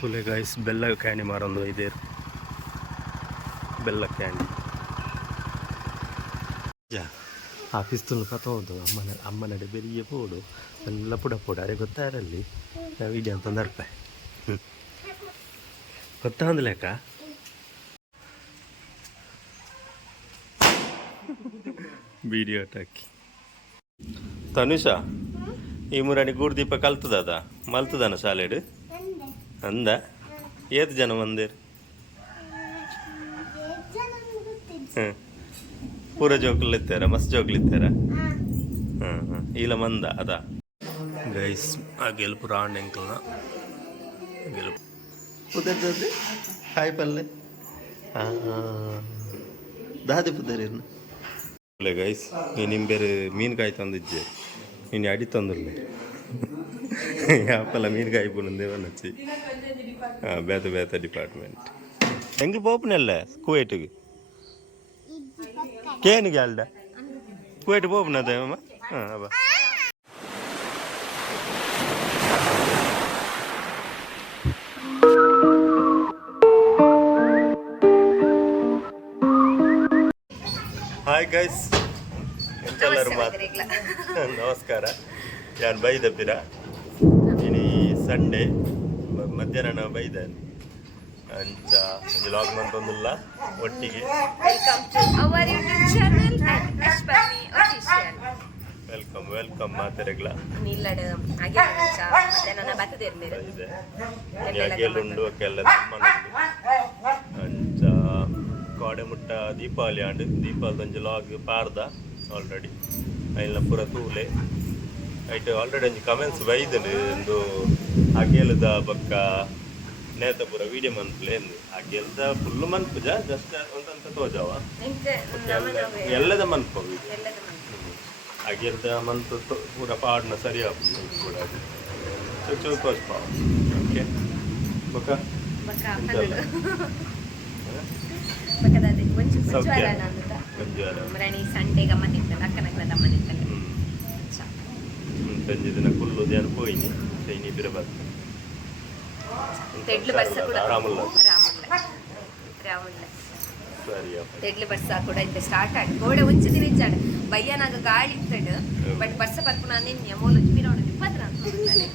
ತುಲೆ guys ಬೆಲ್ಲ candy ಮಾರೊಂದು ಇದೆ. ಬೆಲ್ಲ ಕ್ಯಾಂಡಿ ಆಫೀಸ್ ತುಂಬ ಕತೋದು ಅಮ್ಮನ ಅಮ್ಮನಡೆ ಬೆರಿಯ ಪೋಡು. ಎಲ್ಲ ಪುಡ ಪುಡ. ಅರೆ ಗೊತ್ತಾರಲ್ಲಿ ವಿಡಿಯೋ ಅಂತ ಗೊತ್ತಾ ಒಂದು ಲೆಕ್ಕ ವಿಡಿಯೋ ಟಾಕಿ ತನುಷ ಈ ಮುರಾಣಿ ಗೂಡ್ದೀಪ ಕಲ್ತದ ಮಲ್ತದನ ಶಾಲೆಡು? ಅಂದ. ಏತ್ ಜನ ಮಂದಿರ್? ಪೂರ ಜೋಕುಲ್ ಇತ್ತಾರ ಮಸ್ತ್ ಜೋಕುಲ್ ಇತ್ತಾರ ಹ್ಮ್ ಹ್ಮ್. ಈಲ ಮಂದ ಅದ. ಗೈಸ್ ಆ ಗೆಲ್ಪು ರಾಂಡ್ ಎಂಕಲ್ನ ಗೆಲ್ಪು. ಪುದರ್ದದ್ದು ಕಾಯಿ ಪಲ್ಲೆ ದಾದಿ ಪುದರಿರ್ನ ಗೈಸ್ ಈ ಬೇರೆ ಮೀನ್ಕಾಯಿ ತಂದಿದ್ದೆ. ನೀನು ಅಡಿ ತಂದಿರಲಿ. ಯಾಪಲ್ಲ ಮೀನುಕಾಯಿ ಪುನಂದೇವನ್ ಹಚ್ಚಿ ಹಾಂ ಬೇತ ಬೇತ ಡಿಪಾರ್ಟ್ಮೆಂಟ್ ಹೆಂಗೆ ಪೋಪನಲ್ಲ ಕುವೈಟಿಗೆ ಕೇನಿಗೆ ಅಲ್ಡ ಕುವೈಟ್ ಪೋಪನದ ಅಮ್ಮ ಹಾಂ ಅಬ್ಬ ಹಾಯ್ ಗೈಸ್ ಎಂತೆಲ್ಲರೂ ಮಾತು ನಮಸ್ಕಾರ ಯಾರು ಬೈದಪ್ಪಿರ ಇನಿ ಸಂಡೇ ಮಧ್ಯಾಹ್ನ ನಾವು ಅಂಚ ಲಾಗ್ ಮಂತೊಂದುಲ್ಲ ಒಟ್ಟಿಗೆ. ವೆಲ್ಕಮ್ ವೆಲ್ಕಮ್ ಮಾತೆರೆಗ್ಲ ಯಾಗೆಲ್ಲುಂಡು ಕೆಲ್ಲ ಅಂಚ ಕೋಡೆ ಮುಟ್ಟ ದೀಪಾವಳಿ ಆಂಡ್ ದೀಪಾವಳಿ ಲಾಗ್ ಪಾರ್ದ ಆಲ್ರೆಡಿ ಅಲ್ಲಿ ಪೂರ ತೂಲೆ. ಐಟ್ ಆಲ್ರೆಡಿ ಒಂಜಿ ಕಮೆಂಟ್ಸ್ ಬೈದಲ್ಲಿ ಒಂದು ಆ ಬಕ್ಕ ನೇತ ಪೂರ ವಿಡಿಯೋ ಮನ್ಪುಲೆ ಎಂದು ಅಗೇಲ್ದ ಫುಲ್ ಮನ್ಪುಜ ಜಸ್ಟ್ ಒಂದಂತ ತೋಜವ? ಎಲ್ಲದ ಮನ್ಪ ವಿಡಿಯೋ ಮನ್ಪು ಅಗೇಲ್ದ ಮಂತ್ ಪೂರ ಪಾಡ್ನ ಸರಿ ಕೂಡ. ಚೂರು ತೋಜ್ಪ ಓಕೆ ಬೊಕ್ಕ? ಸೌಖ್ಯ? ಸಂಡೆ ಅಕ್ಕನ ಹ್ಮ್ ಸಂಜೆ ದಿನ ಫುಲ್ಲು ಧ್ಯಾನ ಪೋಯಿನಿ ಚೈನಿ ಬಿರ ಬರ್ತ ತೆಡ್ಲು ಬರ್ಸ ಕೂಡ ಆರಾಮಲ್ಲ ರಾಮಲ್ಲ ರಾಮಲ್ಲ ಸರಿ ಅಪ್ಪ ತೆಡ್ಲು ಬರ್ಸ ಕೂಡ ಇಂತ ಸ್ಟಾರ್ಟ್ ಆಡಿ ಗೋಡೆ ಒಂಚು ದಿನ ಇಚ್ಚಾಡು ಬಯ್ಯನಾಗ ಗಾಳಿ ಇತ್ತಡು ಬಟ್ ಬರ್ಸ ಬರ್ಪುನ ನಿನ್ನೆ ಮೂಲ ಪಿರೋಡು ಇಪ್ಪತ್ರ ಅಂತ ನೋಡ್ತಾನೆ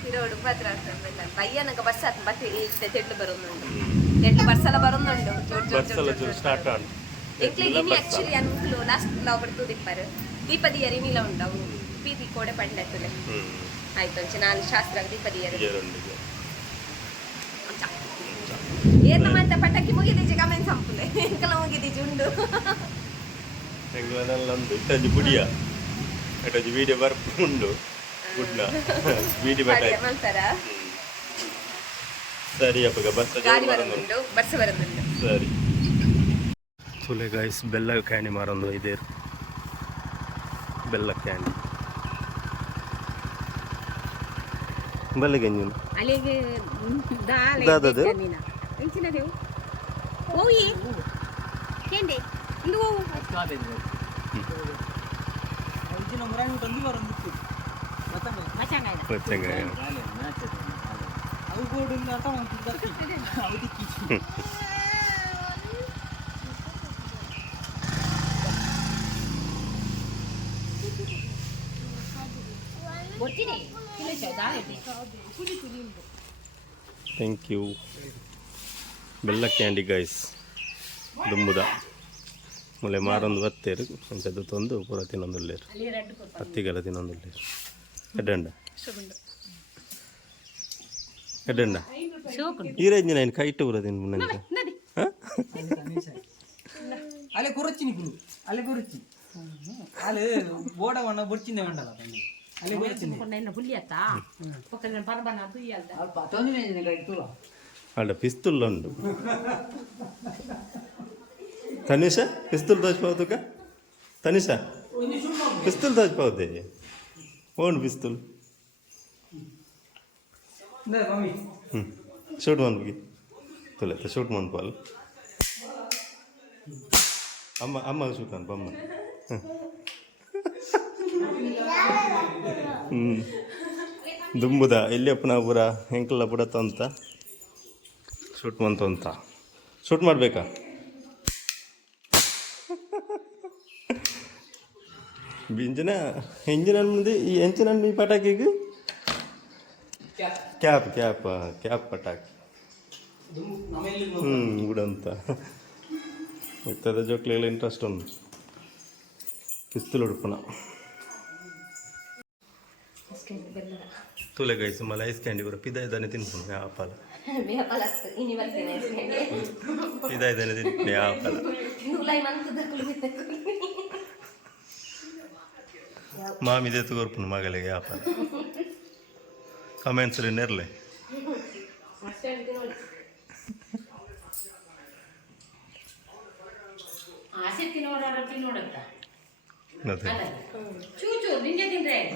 ಪಿರೋಡು ಇಪ್ಪತ್ರ ಅಂತ ಅಂದ್ಬಿಟ್ಟ ಬಯ್ಯನಾಗ ಬರ್ಸ ಆತ್ ಮತ್ತೆ ಈ ತೆಡ್ಲು ಬರೋದುಂಡು ತೆಡ್ಲು ಬರ್ಸಲ ಬರೋದುಂಡು ಜೋಡ್ ಜೋಡ್ ಬಸ್ಸಲ್ಲ ಚೂರು ಸ್ಟಾರ್ಟ್ ಆನ್ ಎಕ್ಲಿಗೆ ಇನಿ ಆಕ್ಚುಲಿ ಅನುಕೂಲ ಲಾಸ್ಟ್ ನಾವು ಬರ್ತದೆ ದಿಪ್ಪರು ನೀಲ ಉಂಟು ಬೀದಿ ಕೋಡೆ ಪಂಡತ್ತಲೆ ಹ್ಮ್. ಆಯ್ತು ಅಂಚೆ ನಾನು ಶಾಸ್ತ್ರ ದೀಪದಿ ಏರೊಂದಿಗೆ ಏರ್ನ ಮಾತ ಪಟಾಕಿ ಮುಗಿದೀಜಿ ಕಮೆಂಟ್ ಸಂಪುಲೆ. ಎಂಕಲ ಮುಗಿದೀಜಿ ಉಂಡು. ಎಂಗ್ಲನೆಲ್ಲ ಒಂದು ಇಟ್ಟಂಜಿ ಪುಡಿಯ. ಇಟ್ಟಂಜಿ ವಿಡಿಯೋ ಬರ್ಪು ಉಂಡು. ಗುಡ್ನ. ವೀಡಿಯೋ ಬೇಕಾಯ್ತು ಮಾಡ್ತಾರ? ಸರಿ ಅಪ್ಪಗ ಬಸ್ ಗಾಡಿ ಬರೋದುಂಡು ಬಸ್ ಬರೋದುಂಡು ಸರಿ. ಸುಲೆ ಗೈಸ್ ಬೆಲ್ಲ ಕ್ಯಾಂಡಿ ಮಾರೊಂದು ಇದೇರು ಬೆಲ್ಲ ಕ್ಯಾಂಡಿ ಬೆಲ್ಲ ಗಂಜು ಅಲ್ಲಿಗೆ ದಾಲೆ ದಾದದು? ನೀನ ಎಂಚಿನ ದೇವು ಹೋಗಿ ಕೇಂಡೆ ಇಂದು ಹೋಗು ಮಚಾಂಗಾಯ್ದ ಪಚ್ಚಂಗ ಬರ್ತೀನಿ ಥ್ಯಾಂಕ್ ಯು ಬೆಲ್ಲ ಕ್ಯಾಂಡಿ ಗೈಸ್ ದುಂಬುದ. ಮುಲೆ ಮಾರೊಂದು ಬತ್ತೇರು ಅಂಚದ್ದು ತಂದು ಪೂರ ತಿನ್ನೊಂದುಲ್ಲೇರು. ಹತ್ತಿಗೆಲ್ಲ ತಿನ್ನೊಂದುಲ್ಲೇರು. ಎಡ್ಡಂಡ? ಎಡ್ಡಂಡ? ಈ ರೇಂಜಿನ ಏನು ಕೈ ಇಟ್ಟು ಬರೋದೇನು ನನಗೆ ನದಿ ಕುರುಚಿನಿ ಅಲೆ ಕುರಚ್ಚಿ ನಿಪುಲು ಅಲೆ ಅಲೆ ಬೋಡವನ್ನ ಬೊಚ್ಚಿಂದೆ ಮಂಡಲ ಅಲೆ ಕುರಚ್ಚಿಂದೆ ಕೊಂಡ ಹುಲಿ ಅತ್ತ ಪಕ್ಕದ ಪರಬನ ತುಯ್ಯ ಅಲ್ದ ಅಲ್ಪ ತೊಂದಿನ ಕೈತುಲ ಆಡ ಪಿಸ್ತೂಲ್ ಉಂಡು ತನಿಷ ಪಿಸ್ತೂಲ್ ತೋಚ್ಬೋದುಕ ತನಿಷ ಪಿಸ್ತೂಲ್ ತೋಚ್ಬೋದೆ ಓನ್ ಪಿಸ್ತೂಲ್ ಮಮ್ಮಿ ಹ್ಞೂ ಶೂಟ್ ಮನ್ಬಿಗೆ ತುಲೆ ಶೂಟ್ ಮನ್ಪಾಲ್ ಅಮ್ಮ ಅಮ್ಮ ಶೂಟ್ ಅನ್ಪ ಅಮ್ಮ ಹ್ಞೂ ದುಂಬುದ ಹೆಂಕಲ್ಲ ಬಿಡತ್ತ ಅಂತ ಶೂಟ್ ಬಂತು ಅಂತ. ಶೂಟ್ ಮಾಡಬೇಕಾ? ಇಂಜಿನ ಇಂಜಿನ ಮುಂದೆ, ಈ ಎಂಜಿನ ಈ ಪಟಾಕಿಗೆ ಕ್ಯಾಪ್ ಕ್ಯಾಪ್ ಕ್ಯಾಪ್ ಪಟಾಕಿ. ಹ್ಞೂ ಗುಡಂತ ಇತ್ತದ ಜೋಕ್ಲೆಲ್ಲ ಇಂಟ್ರೆಸ್ಟ್ ಉಂಟು. ಪಿಸ್ತೂಲ್ ಉಡುಪುನ. ತುಲೆ ಗೈಸ್ ಮಲ ಐಸ್ ಕ್ಯಾಂಡಿ ಬರ ಪಿದ ಇದ್ದಾನೆ ತಿನ್ಕೊಂಡು ಆಪಲ ಇನಿ ಬರ್ತೇನೆ ಪಿದ ಇದ್ದಾನೆ ತಿನ್ಕೊಂಡು ಆಪಲ ನೂಲೈ ಮಂತದ ಕುಳಿತ ಮಾಮಿದೆ ತಗೋರ್ಪುನು ಮಗಳಿಗೆ ಆಪಲ ಕಮೆಂಟ್ಸ್ ಹೇಳ್ತೀನಿ ನೋಡಿ ಆಸೆ ತಿನ್ನೋರ ತಿನ್ನೋಡತ್ತ ಮತ್ತೆ ಚೂರು ಚೂರು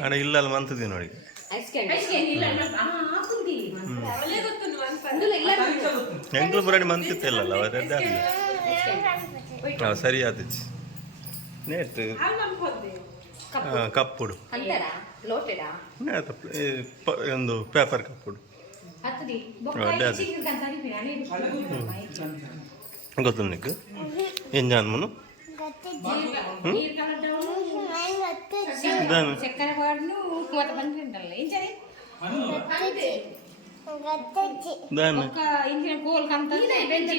ಅಣ್ಣ ಇಲ್ಲ ಅಲ್ಲ ಮಂತದಿ ನೋಡಿ ಹೆಂಗ್ಳು ಬುರಾಣಿ ಮಂತಿತ್ತಿಲ್ಲಲ್ಲ ಅವರೆಲ್ಲ ಸರಿ ಆದಿಚ್ಚಿ ನೇಟ್ ಕಪ್ಪುಡು. ಒಂದು ಪೇಪರ್ ಕಪ್ಪುಡು. ಗೊತ್ತು ನಿಕ್ ಏನು ಜಾನ್ಮನು? ಹ್ಞೂ ದಾನ ಚಕ್ಕರ ಬಾಗನು ಮತ ಬಂದಿರಲ್ಲ ಏನ್ ಚಾಯ್ ಮನು ಗತ್ತಿ ದಾನಕ ಇಂಗೆ ಗೋಲ್ ಕಂತಾ ತೇಂಜಿ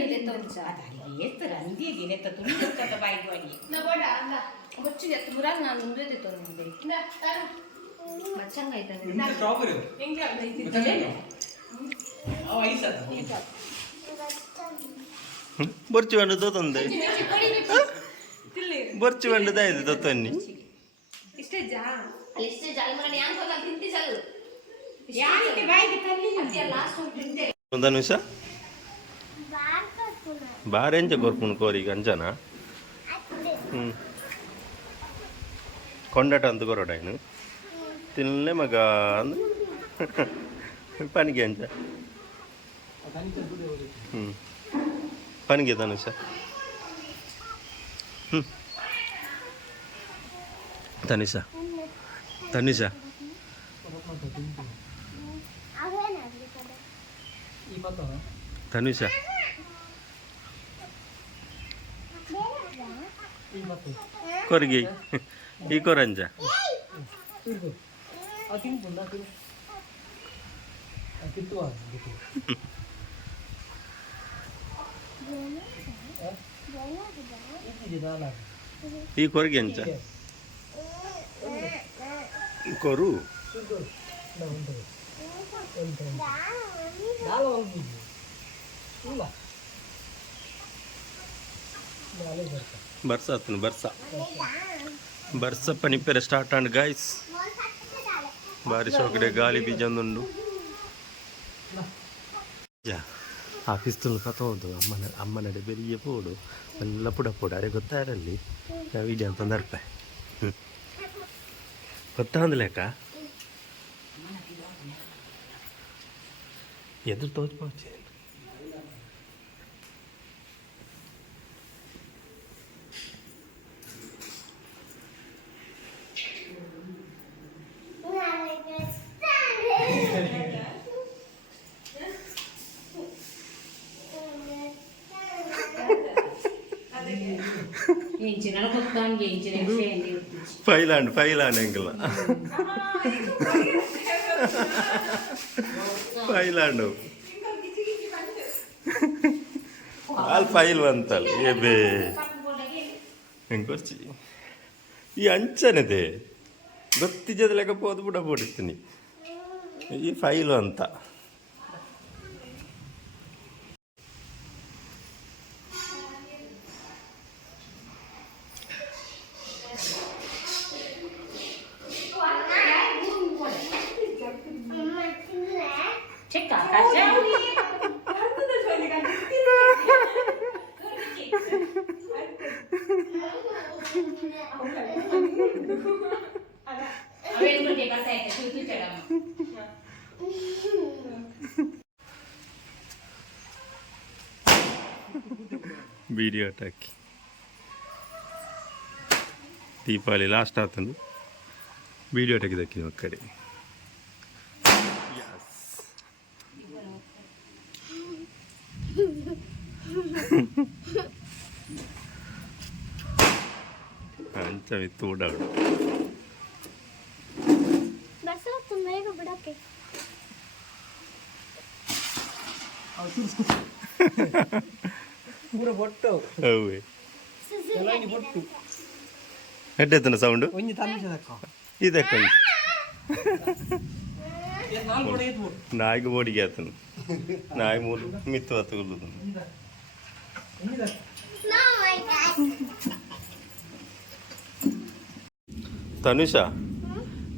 ನೀ ರಂದಿ ಗೆನೆ ತ ತುಂಗೆ ತ ಬೈ್ ಬಾಗಿ ನ ಬಡಾ ಅಂಬುಚಿಗೆ ತುರ ನಾನು ಮುಂದೆ ತ ಮಚ್ಚಂಗ ಐತನೆ ನಿನ್ನ ಶಾಪ್ ಇಂಗ್ಲೆ ಆಯಿತ್ತೆ ಆ ಐತ ಅದು. ಇಷ್ಟೇ ಜಾ ಅಲ್ಲಿ ಇಷ್ಟೇ ಜಾಲಿ ಮರ ಯಾನ್ ಗೊತ್ತ ತಿಂತಿ ಚಲ್ ಯಾನಿಗೆ ಬಾಯಿಗೆ ತಲ್ಲಿ ಅದೇ ಲಾಸ್ಟ್ ಒಂದು ತಿಂತೆ ಒಂದು ನಿಮಿಷ ಬಾರೆಂಚ ಕೊರ್ಪುನು ಕೋರಿಗೆ ಅಂಜನ ಹ್ಞೂ కొండట అంత కొరడు ఆయన తినలే మగ పనికి అంచ ಹ್ಞೂ ಪನಿಗೆ ಧನುಷ ತನಿಷ ತನಿಷ ಈ ಪತ್ತ ತನುಷ ಈ ಪತ್ತ ಕೊರ್ಗಿ ಈ ಕೊರಂಜ ತಿರ್ಗು ಅದು ತಿನ್ಕೊಂಡು ಅದು ಕಿತ್ತುವ ಇದು ದಾಲ ಈ ఇంకోరు? బర్స అతను బర్స. బర్స పని పేరు స్టార్ట్ అండ్ గాయస్. బారి సోకడే గాలి బీజం ఉండు బీజందుండు ఆఫీస్తులు కథ అవుతుంది. అమ్మ అమ్మ నడి పెరిగిపోడు. ఎల్లప్పుడప్పుడు అరే గొత్తారల్లి వీడియో అంతా నడిపాయి. కొత్త ఉంది లేక? ఎదురు తోచిపోవచ్చు. ಫೈಲಾಂಡ್ ಫೈಲಾನ್ ಎಂಕಲ್ಲ ಫೈಲಾಂಡ್ ಅಲ್ಲಿ ಫೈಲ್ ಬಂತಲ್ಲ ಏ ಬೇ. ಹೆಂಗೊಚ್ಚಿ ಈ ಅಂಚನದೆ ಗೊತ್ತಿದ್ದದ ಲೆಕ್ಕಪೋದು ಬುಡ ಬಿಡ್ತೀನಿ ಈ ಫೈಲು ಅಂತ. ಬೀಡಿ ಆಟಾಕಿ ದೀಪಾವಳಿ ಲಾಸ್ಟ್ ಆತನು. ಬೀಡಿ ಆಟಾಕಿದ್ದಕ್ಕೆ ಮಕ್ಕಳಿ ಅಂಚವಿತ್ತು ಓಡಾಡು ಬಿಡಕ್ಕೆ ಪೂರ ಬೊಟ್ಟು. ಹೌವೆ ಕೆಲವೊಂದು ಬೊಟ್ಟು. ಎಡ್ಡೆತನ ಸೌಂಡು ಒಂಜಿ ಇದಕ್ಕೆ ಕೂಡ ಎದ್ದು ಬೊಟ್ಟು ನಾಯಿಗೆ ಓಡಿಗೆ ಆತನು ನಾಯಿ ಮೂಲು ಮಿತ್ತು ಹತ್ತು ಗುಲ್ಲುದು ತನುಷ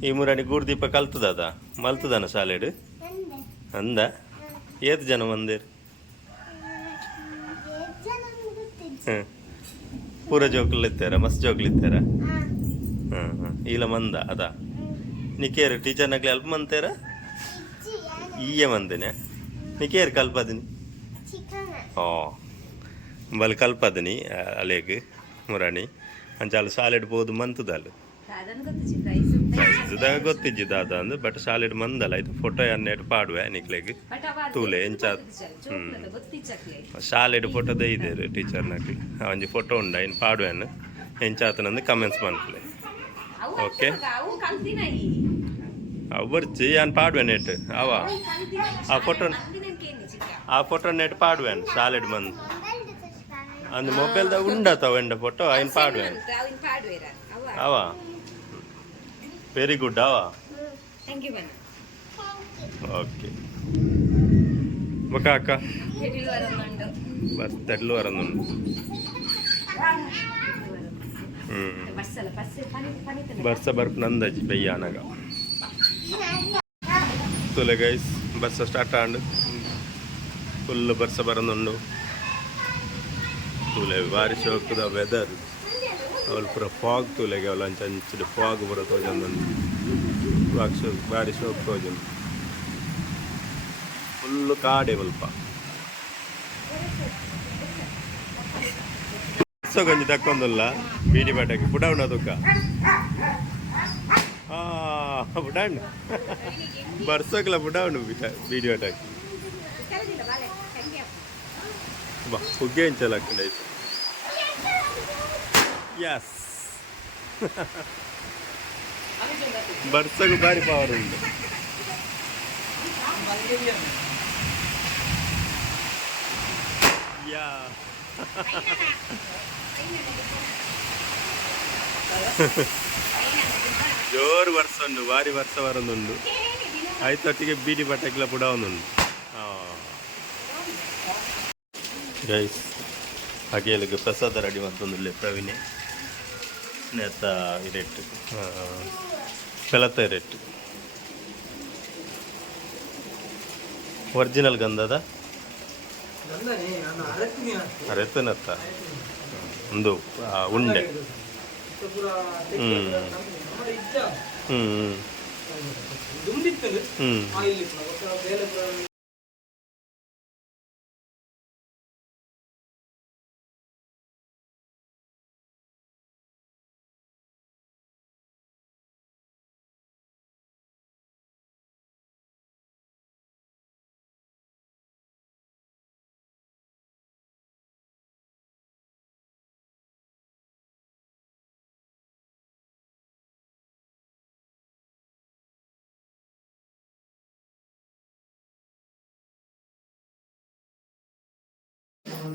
ಈ ಮುರಾಣಿ ಗೂರ್ದೀಪ ಕಲ್ತದ ಮಲ್ತದನ ಶಾಲೆಡು? ಅಂದ. ಏತ್ ಜನ ಮಂದಿರ್ ಹ್ಮ್. ಪೂರ ಜೋಕ್ಲಿತ್ತಾರ ಮಸ್ತ್ ಜೋಕ್ಲಿತ್ತಾರ ಹ್ಞೂ ಹ್ಮ್ ಹ್ಮ್. ಈಲ ಮಂದ ಅದ? ನಿಕೇರು ಟೀಚರ್ ನಕ್ಲಿ ಅಲ್ಪ ಮಂತೇರ? ಈಯ ಮಂದಿನ? ನಿಕೇರು ಕಲ್ಪದಿನಿ. ಓ ಬಲ್ ಕಲ್ಪದಿನಿ ಅಲೆಗ್ ಮುರಾಣಿ. ಅಂಚಾಲು ಸಾಲಿಡ್ಬೋದು ಪೋದು ಮಂತದಲ್ಲ ಇದಾಗ ಗೊತ್ತಿಜ್ಜಿ ಅದು. ಅಂದ್ ಬಟ್ ಶಾಲೆಡ್ ಮಂದಲ್ಲ. ಇದು ಫೋಟೋ ಅನ್ನೆಟ್ ಪಾಡುವೆ ನಿಕ್ಲೆಗ್. ತೂಲೆ ಎಂಚ ಗೊತ್ತಿಚ್ಚಕ್ಲಿ ಶಾಲೆಡ್ ಫೋಟೋದೇ ಇದೆ ಟೀಚರ್ ನಕ್ಲಿ ಒಂಜಿ ಫೋಟೋ ಉಂಡ ಇನ್ ಪಾಡುವೆನ್ ಎಂಚಾತನಂದು ಕಮೆಂಟ್ಸ್ ಮಾಡ್ಲಿ ಓಕೆ. ಬರ್ಚಿ ಅನ್ ಪಾಡುವೆ ನೆಟ್ ಅವ. ಆ ಫೋಟೋ ಆ ಫೋಟೋ ನೆಟ್ ಪಾಡುವೆನ್ ಶಾಲೆಡ್ ಮಂದ್. ಅಂದ್ ಮೊಬೈಲ್ದಾಗ ಉಂಡತ್ತವ ಎಂಡ ಫೋಟೋ ಐನ್ ಪಾಡುವೆ ಅವ. ವೆರಿ ಗುಡ್ ಅವ ಥ್ಯಾಂಕ್ ಯು ಬನ್ನಿ ಓಕೆ ಬೊಕ ಅಕ್ಕ ಹೆಡಿಲು ವರೊಂದುಂಡು ಬರ್ತೆಡ್ಲು ತುಲೆ ಗೈಸ್ ಬಸ್ಸ ಸ್ಟಾರ್ಟ್ ಆಂಡ್. ಫುಲ್ ಬರ್ಸ ಬೆಯ್ಯಾನಗ ತುಲೆ ಗೈಸ್ ಬಸ್ ಸ್ಟಾರ್ಟ್ ಅವಳು ಪೂರ ಫಾಗ್ ತೂಲೆಗೆ ಅವಳು ಅಂಚ ಅಂಚಿಡು ಫಾಗ್ ಪೂರ ತೋಜೊಂದುಂಡು ಇವಾಗ ಶೋ ಬಾರಿ ಶೋಕ್ ತೋಜುಂಡು ಫುಲ್ಲು ಕಾಡೆ ಸ್ವಲ್ಪ ಸೊ ಗೊಂಜಿ ತಕ್ಕೊಂದುಲ್ಲ. ಬೀಡಿ ಬಾಟಕ್ಕೆ. ಬುಡವಣ ತುಕ್ಕ ಬುಡಾಣ ಬರ್ಸೋಕ್ಲ ಬುಡವಣ ಬೀಡಿ ಬಾಟಕ್ಕೆ. ಬಾ ಹುಗ್ಗೆ ಇಂಚಲ್ಲ ಹಾಕೊಂಡ ಯಸ್ ಬರ್ಸಗು ಬಾರಿ ಪವರ್ ಉಂಟು. ಯಾ ಜೋರು ವರ್ಷ ಉಂಡು ಭಾರಿ ವರ್ಷ ಬರೋದುಂಡು ಆಯ್ತೊಟ್ಟಿಗೆ ಬೀಡಿ ಬಟ್ಟೆಗ್ಲ ಕೂಡ ಒಂದುಂಡು ಗೈಸ್ ಹಾಗೆ ಪ್ರಸಾದ ರೆಡಿ ಮತ್ತೊಂದು ಪ್ರವೀಣೆ. ನೆತ್ತ ಇರೆಟ್ಟು ಬೆಳತ ಇರೆಟ್ಟು ಒರಿಜಿನಲ್ ಗಂಧದ ನಂದನೆ ನಾನು ಅರತ್ತಿನಿ ಅರೆತನತ್ತ ಒಂದು ಆ, ಉಂಡೆ ಪೂರ ಹ್ಮ್. നമ്മുടെ ಇಜ್ಜ ಹ್ಞೂ ದುಂಬಿತ್ತಲು ಹ್ಞೂ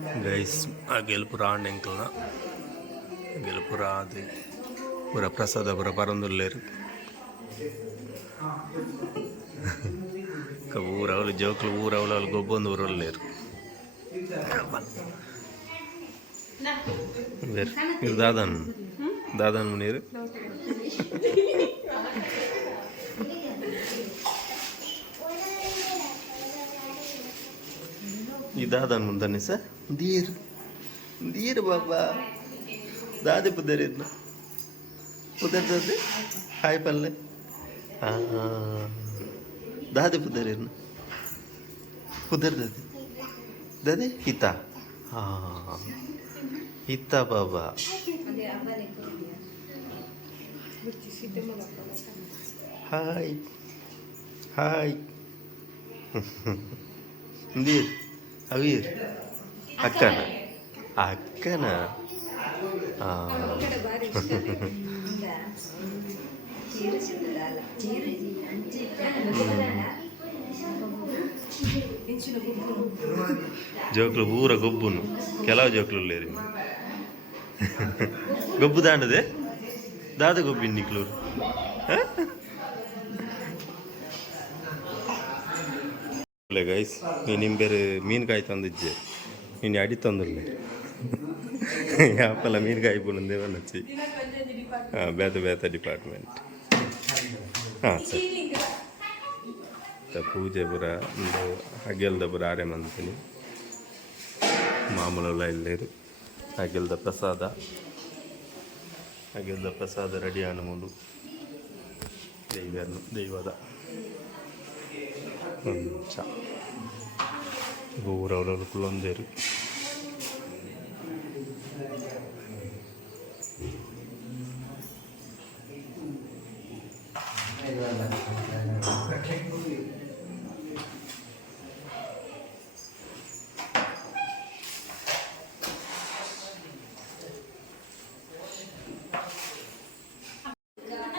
ಆಯಿಲ್ ಗೊತ್ತ ಬೇಲೆ ಪೂರ ಗೈಸ್ ಆ ಗೆಲ್ಪುರ ಆಂಡೆಂಕಲ್ನ ಗೆಲ್ಪುರ ಅದು ಪೂರ ಪ್ರಸಾದ ಪೂರ ಪರಂದುಲ್ಲೇರು ಊರವಳು ಜೋಕ್ಲು ಊರವಳು ಅಲ್ಲಿ ಗೊಬ್ಬೊಂದು ಊರಲ್ಲೇರು ಬೇರೆ ಇದು ದಾದನ್ ದಾದನ್ ಮುನೀರು ಈ ದಾದನ್ ಮುಂದನೆ ಸರ್? ದೀರ್ ದೀರ್ ಬಾಬಾ. ದಾದೆ ಪುದರ್ ದಾದಿ? ಕಾಯಿ ಪಲ್ಲೆ. ದಾದೆ ಪುದರ್ ದಾದಿ. ದಾದಿ ಹಿತ. ಹಾಂ ಹಿತ ಬಾಬಾ. ಹಾಯ್. ಹಾಯ್. ಇಂದೀರ್ అవి అక్కన. అక్కన. జోకులు ఊర గొబ్బును. కెలవ జోకులు లేరు గొబ్బు దాండదే? దాదా గొబ్బింది నీకులు ಗೈಸ್ ನೀನು ಮೀನ್ ಮೀನುಕಾಯಿ ತಂದಿಜ್ಜೆ ನೀನು ಅಡಿ ತಂದಿಲ್ಲ ಯಾಪಲ್ಲ ಮೀನುಕಾಯಿ ಪುನಂದೇ ಬಂದಚ್ಚಿ ಹಾಂ, ಬೇತ ಬೇತ ಡಿಪಾರ್ಟ್ಮೆಂಟ್ ಹಾಂ, ಸರಿ. ಪೂಜೆ ಪುರ ಒಂದು ಹಗೆಲ್ದ ಪುರ ಆರೆ ಮಂತೀನಿ ಮಾಮೂಲೆಲ್ಲ ಇಲ್ಲೇರು ಹಗೆಲ್ದ ಪ್ರಸಾದ. ಹಗೆಲ್ದ ಪ್ರಸಾದ ರೆಡಿ ಆನಮೂಲು ದೈವನು ದೈವದ. இருந்துச்சா இப்போ ஓரளவுக்குள்ளே வந்து இருக்கு.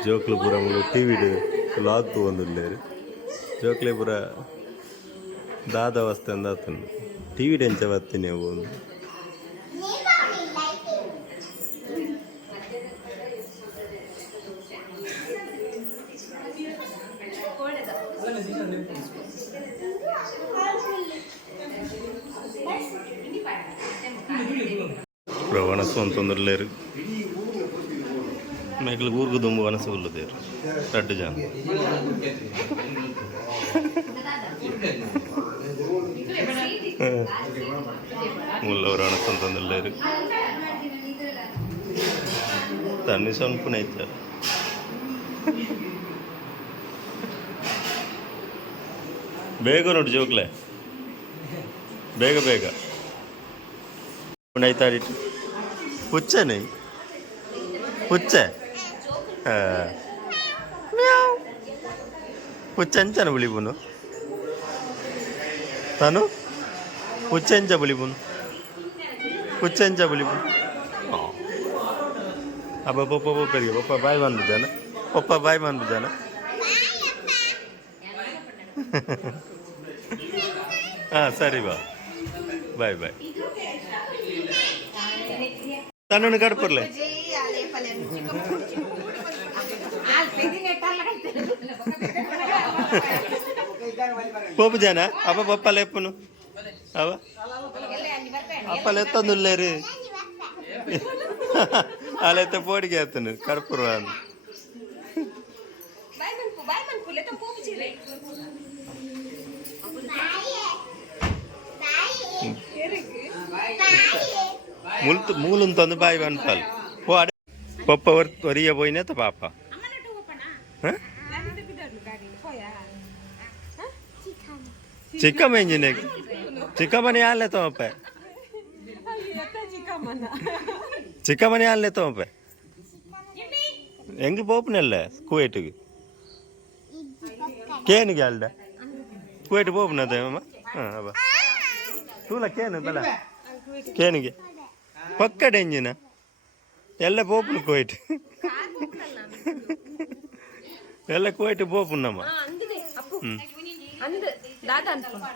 ஜோக்கில் போகிறவங்களுக்கு டிவிடு லாத்து வந்துள்ளார் ಜೋಕ್ಲೆ ಪೂರ ದಾದ ಅವಸ್ಥೆ ಅಂದಾತನು. ಟಿ ವಿ ಡೆಂಚ ಬರ್ತೀನಿ ಅವು ವನಸು ಅಂತಂದ್ರಲ್ಲೇರು ಮೇಕಲ್ ಊರ್ಗು ದುಂಬು ವನಸು ಉಲ್ಲದೇರು ರಡ್ಡು ಜನ. உள்ள ஒரு அணக்கம் தந்துள்ளாரு தண்ணி சொன்ப்பு நைத்தார் ಬೇಗ ನೋಡಿ ಜೋಕ್ಲೆ ಬೇಗ ಬೇಗ ನೈತಾರಿಟ್ಟು ಹುಚ್ಚೆ ನೈ ಹುಚ್ಚೆ ಹುಚ್ಚಂಚನ ಉಳಿಬನು ತಾನು ಹುಚ್ಚಂಚ ಬಿಳಿಬುನು ಹುಚ್ಚಂಚ ಬಿಳಿಬುನು ಅಬ್ಬ ಪಪ್ಪ ಪಪ್ಪರಿಗೆ ಪಪ್ಪ ಬಾಯ್ ಬಂದಿದ್ದಾನ. ಪಪ್ಪ ಬಾಯ್ ಬಂದಿದ್ದಾನ. ಹಾಂ, ಸರಿ ಬಾ. ಬಾಯ್ ಬಾಯ್. ತನ್ನನ್ನು ಕಡ್ಪರ್ಲೆ పోపుజానా అబ్బ పప్ప లేపును అవ అప్పలేత్తందు లేరు వాళ్ళైతే పోటీకి వేస్తాను కడుపురు వాళ్ళు ములుతు మూలుంతుంది బాయి వంపాలి ఓ అడే పప్ప వరియపోయినా పాప ಚಿಕ್ಕಮ್ಮ ಇಂಜಿನಿಯರ್ ಚಿಕ್ಕಮ್ಮನ ಯಾರು ಲೆತ ಅಪ್ಪೆ ಚಿಕ್ಕಮ್ಮನ ಯಾರು ಲೆತ ಅಪ್ಪೆ ಹೆಂಗ್ ಪೋಪನಲ್ಲ ಕುವೇಟಿಗೆ? ಕೇನಿಗೆ ಅಲ್ಡ ಕುವೇಟ್ ಪೋಪನದ ಹಾಂ ಅವ. ತೂಲ ಕೇನು ಬಲ ಕೇನಿಗೆ. ಪಕ್ಕ ಡೆಂಜಿನ ಎಲ್ಲ ಪೋಪನ ಕುವೇಟ್. ಎಲ್ಲ ಕುವೇಟ್ ಪೋಪುನಮ್ಮ. ಹ್ಞೂ ದಾದ ಅನ್ಕೊಂಡು.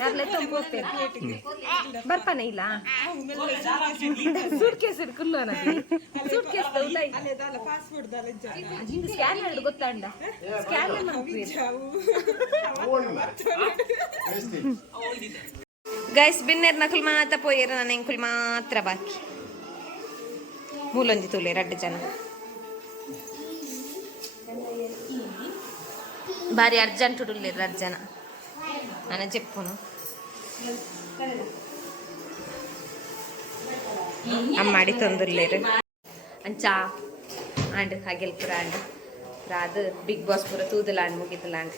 ಯಾರ್ಲೆತ್ತ ಹೋಗ್ತೇನೆ ಬರ್ಪಾನ ಇಲ್ಲ? ಸೂಟ್ ಕೇಸ್ ಇಡ್ಕುಲ್ಲ ನದಿ ಸೂಟ್ ಕೇಸ್ ಸ್ಕ್ಯಾನ್ ಮಾಡಿ ಗೊತ್ತಾಂಡ ಸ್ಕ್ಯಾನ್ ಗೈಸ್ ಬಿನ್ನೇರ್ ನಕುಲ್ ಮಾತ್ರ ಪೋಯರ ನನ್ನ ಎಂಕುಲ್ ಮಾತ್ರ ಬಾಕಿ. ಮೂಲೊಂದಿ ತೂಲೆ, ರಡ್ಡು ಜನ. ಭಾರಿ ಅರ್ಜೆಂಟ್ ಎರಡು ಜನ. ನಾನು చెప్పును ಅಮ್ಮಾಡಿ ತೊಂದರ್ಲೇರು ಅಂಚ ಆಂಡ್ ಹಾಗೆಲ್ ಪುರ ಆಂಡ್ ರಾದು ಬಿಗ್ ಬಾಸ್ ಪೂರ ತೂದಲಾಂಡ್ ಮುಗಿದಲಾಂಡ್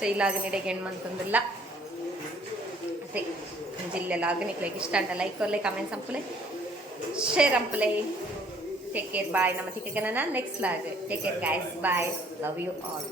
ಚೈಲಾಗ ನಿಡೆಗೆ ಹೆಣ್ಮಂತಂದಿಲ್ಲ ಅದೇ ಜಿಲ್ಲೆಲಾಗ ನಿಕ್ಲೈಕ್ ಇಷ್ಟ ಅಂತ ಲೈಕ್ ಕೊರ್ಲೆ comments ಅಂಪುಲೆ share ಅಂಪುಲೆ take care bye ನಮ್ಮ ತಿಕ್ಕ ನನ್ನ next vlog take care guys bye love you all